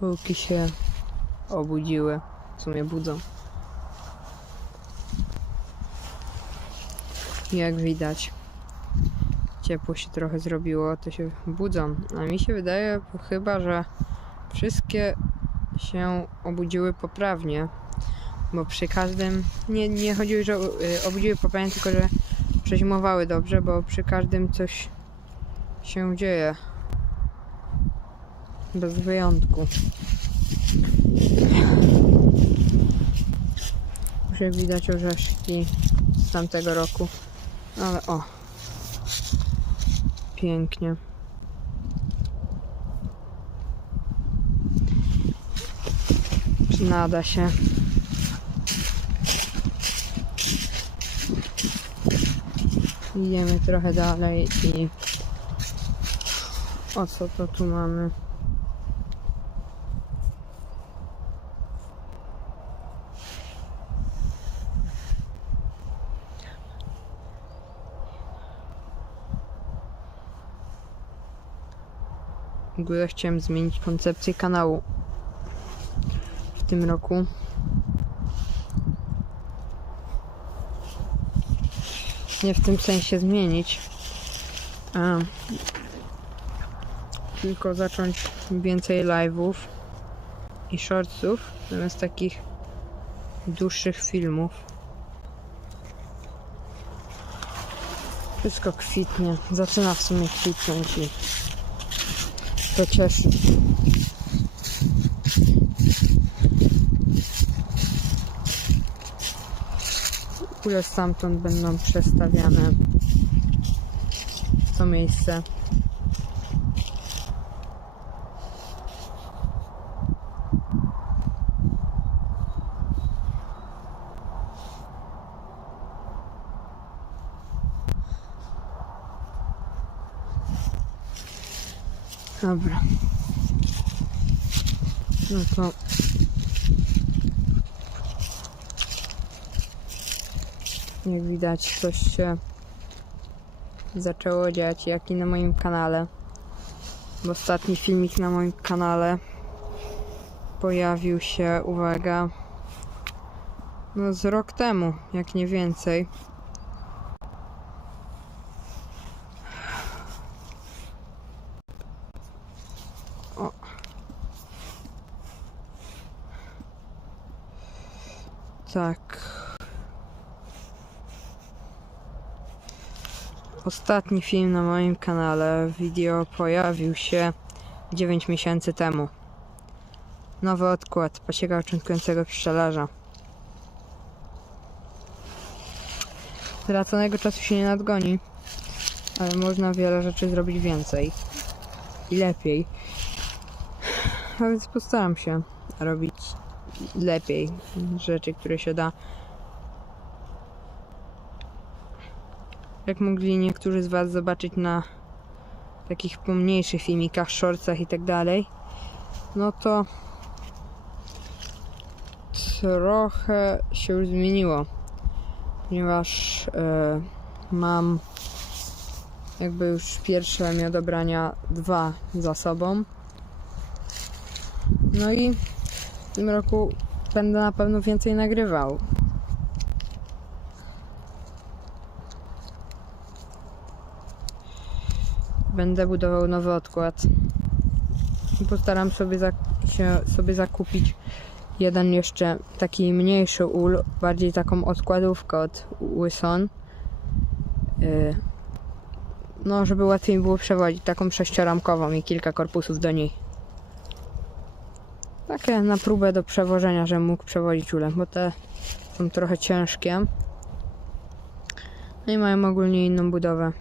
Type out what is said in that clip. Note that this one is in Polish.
Pszczółki się obudziły. W sumie budzą. Jak widać, ciepło się trochę zrobiło, to się budzą. A mi się wydaje chyba, że wszystkie się obudziły poprawnie. Bo przy każdym. Nie, nie chodziło, że y, obudziły poprawnie, tylko że przezimuwały dobrze, bo przy każdym coś się dzieje. Bez wyjątku. Już widać orzeszki z tamtego roku. Ale o. Pięknie. Nada się. Idziemy trochę dalej i o co to tu mamy? Chciałem zmienić koncepcję kanału w tym roku. Nie w tym sensie zmienić, a tylko zacząć więcej live'ów i shortsów zamiast takich dłuższych filmów. Wszystko kwitnie. Zaczyna w sumie kwitnąć i to cieszy. Kule stamtąd będą przestawiane w to miejsce. Dobra. No to jak widać coś się zaczęło dziać jak i na moim kanale. Bo ostatni filmik na moim kanale pojawił się, uwaga, no z rok temu, jak nie więcej. Tak. Ostatni film na moim kanale video pojawił się 9 miesięcy temu. Nowy odkład pasieka początkującego pszczelarza. Straconego czasu się nie nadgoni, ale można wiele rzeczy zrobić więcej i lepiej. A więc postaram się robić lepiej rzeczy, które się da. Jak mogli niektórzy z Was zobaczyć na takich pomniejszych filmikach, shortsach i tak dalej, no to trochę się już zmieniło, ponieważ e, mam jakby już pierwsze mi odebrania dwa za sobą. No i w tym roku będę na pewno więcej nagrywał. Będę budował nowy odkład. I postaram sobie, za, się, sobie zakupić jeden jeszcze taki mniejszy ul, bardziej taką odkładówkę od Wilson. Y, no, żeby łatwiej było przewodzić taką sześcioramkową i kilka korpusów do niej. Takie na próbę do przewożenia, żebym mógł przewozić ule, bo te są trochę ciężkie. No i mają ogólnie inną budowę.